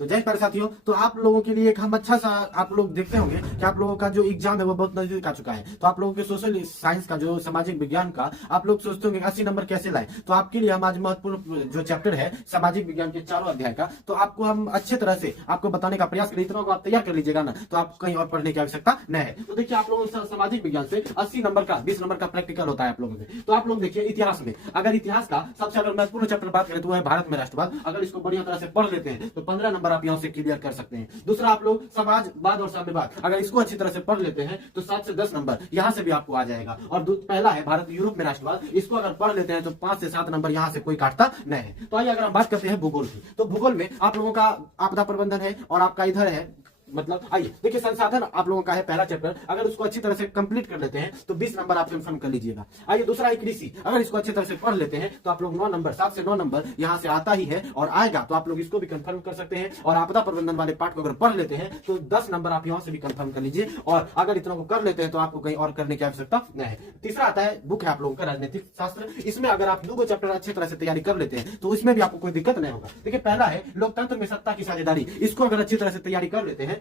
तो जय प्यारे साथियों, तो आप लोगों के लिए एक हम अच्छा सा आप लोग देखते होंगे कि आप लोगों का जो एग्जाम है वो बहुत नजदीक आ चुका है। तो आप लोगों के सोशल साइंस का जो सामाजिक विज्ञान का आप लोग सोचते होंगे 80 नंबर कैसे लाए। तो आपके लिए हम आज महत्वपूर्ण जो चैप्टर है सामाजिक विज्ञान के चारों अध्याय का, तो आपको हम अच्छे तरह से आपको बताने का प्रयास करें। इतना को आप तैयार कर लीजिएगा ना, तो आप कहीं और पढ़ने की आवश्यकता नहीं है। तो देखिए, आप लोगों सामाजिक विज्ञान से 80 नंबर का 20 नंबर का प्रैक्टिकल होता है आप लोगों में। तो आप लोग देखिए, इतिहास में अगर इतिहास का सबसे अगर महत्वपूर्ण चैप्टर बात करें तो है भारत में राष्ट्रवाद। अगर इसको बढ़िया तरह से पढ़ लेते हैं तो 15 नंबर आप यहाँ से क्लियर कर सकते हैं। दूसरा, आप लोग समाजवाद और साम्यवाद अगर इसको अच्छी तरह से पढ़ लेते हैं तो 7 से 10 नंबर यहाँ से भी आपको आ जाएगा। और पहला है भारत यूरोप में राष्ट्रवाद, इसको अगर पढ़ लेते हैं तो 5 से 7 नंबर यहाँ से कोई काटता नहीं है। तो आइए अगर हम बात करते हैं भूगोल की, तो भूगोल में आप लोगों का आपदा प्रबंधन है और आपका इधर है मतलब आइए देखिए, संसाधन आप लोगों का है पहला चैप्टर। अगर उसको अच्छी तरह से कंप्लीट कर लेते हैं तो 20 नंबर आप कंफर्म कर लीजिएगा। आइए दूसरा है कृषि, अगर इसको अच्छी तरह से पढ़ लेते हैं तो आप लोग 9 नंबर 7 से 9 नंबर यहाँ से आता ही है और आएगा, तो आप लोग इसको भी कंफर्म कर सकते हैं। और आपदा प्रबंधन वाले पार्ट को अगर पढ़ लेते हैं तो 10 नंबर आप यहाँ से भी कंफर्म कर लीजिए। और अगर इतना को कर लेते हैं तो आपको कहीं और करने की आवश्यकता नहीं है। तीसरा आता है बुक है आप लोगों का राजनीतिक शास्त्र। इसमें अगर आप 2 चैप्टर अच्छी तरह से तैयारी कर लेते हैं तो इसमें भी आपको कोई दिक्कत नहीं होगा। देखिए, पहला है लोकतंत्र में सत्ता की साझेदारी, इसको अगर अच्छी तरह से तैयारी कर लेते हैं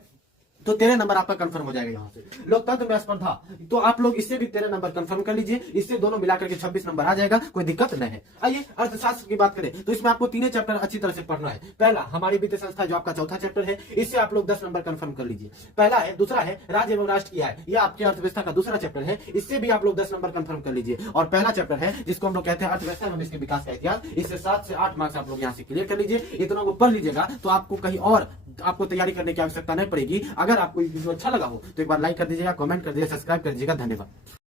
तो 13 नंबर आपका कंफर्म हो जाएगा। यहाँ से लोकतंत्र में स्पर्धा, तो आप लोग इससे भी 13 नंबर कंफर्म कर लीजिए। इससे दोनों मिलाकर के 26 नंबर आ जाएगा, कोई दिक्कत नहीं है। आइए अर्थशास्त्र की बात करें तो इसमें आपको 3 चैप्टर अच्छी तरह से पढ़ना है। पहला हमारी वित्तीय संस्था जो आपका चौथा चैप्टर है, इससे आप लोग 10 नंबर कंफर्म कर लीजिए। पहला है। दूसरा है राज्य एवं राष्ट्र की आय, यह आपकी अर्थव्यवस्था का दूसरा चैप्टर है, इससे भी आप लोग 10 नंबर कंफर्म कर लीजिए। और पहला चैप्टर है जिसको हम लोग कहते हैं अर्थव्यवस्था एवं इसके विकास का इतिहास, इससे 7 से 8 मार्क्स आप लोग यहाँ से क्लियर कर लीजिए। इतना को पढ़ लीजिएगा तो आपको कहीं और आपको तैयारी करने की आवश्यकता नहीं पड़ेगी। अगर आपको वीडियो अच्छा लगा हो तो एक बार लाइक कर दीजिएगा, कमेंट कर दीजिएगा, सब्सक्राइब कर दीजिएगा। धन्यवाद।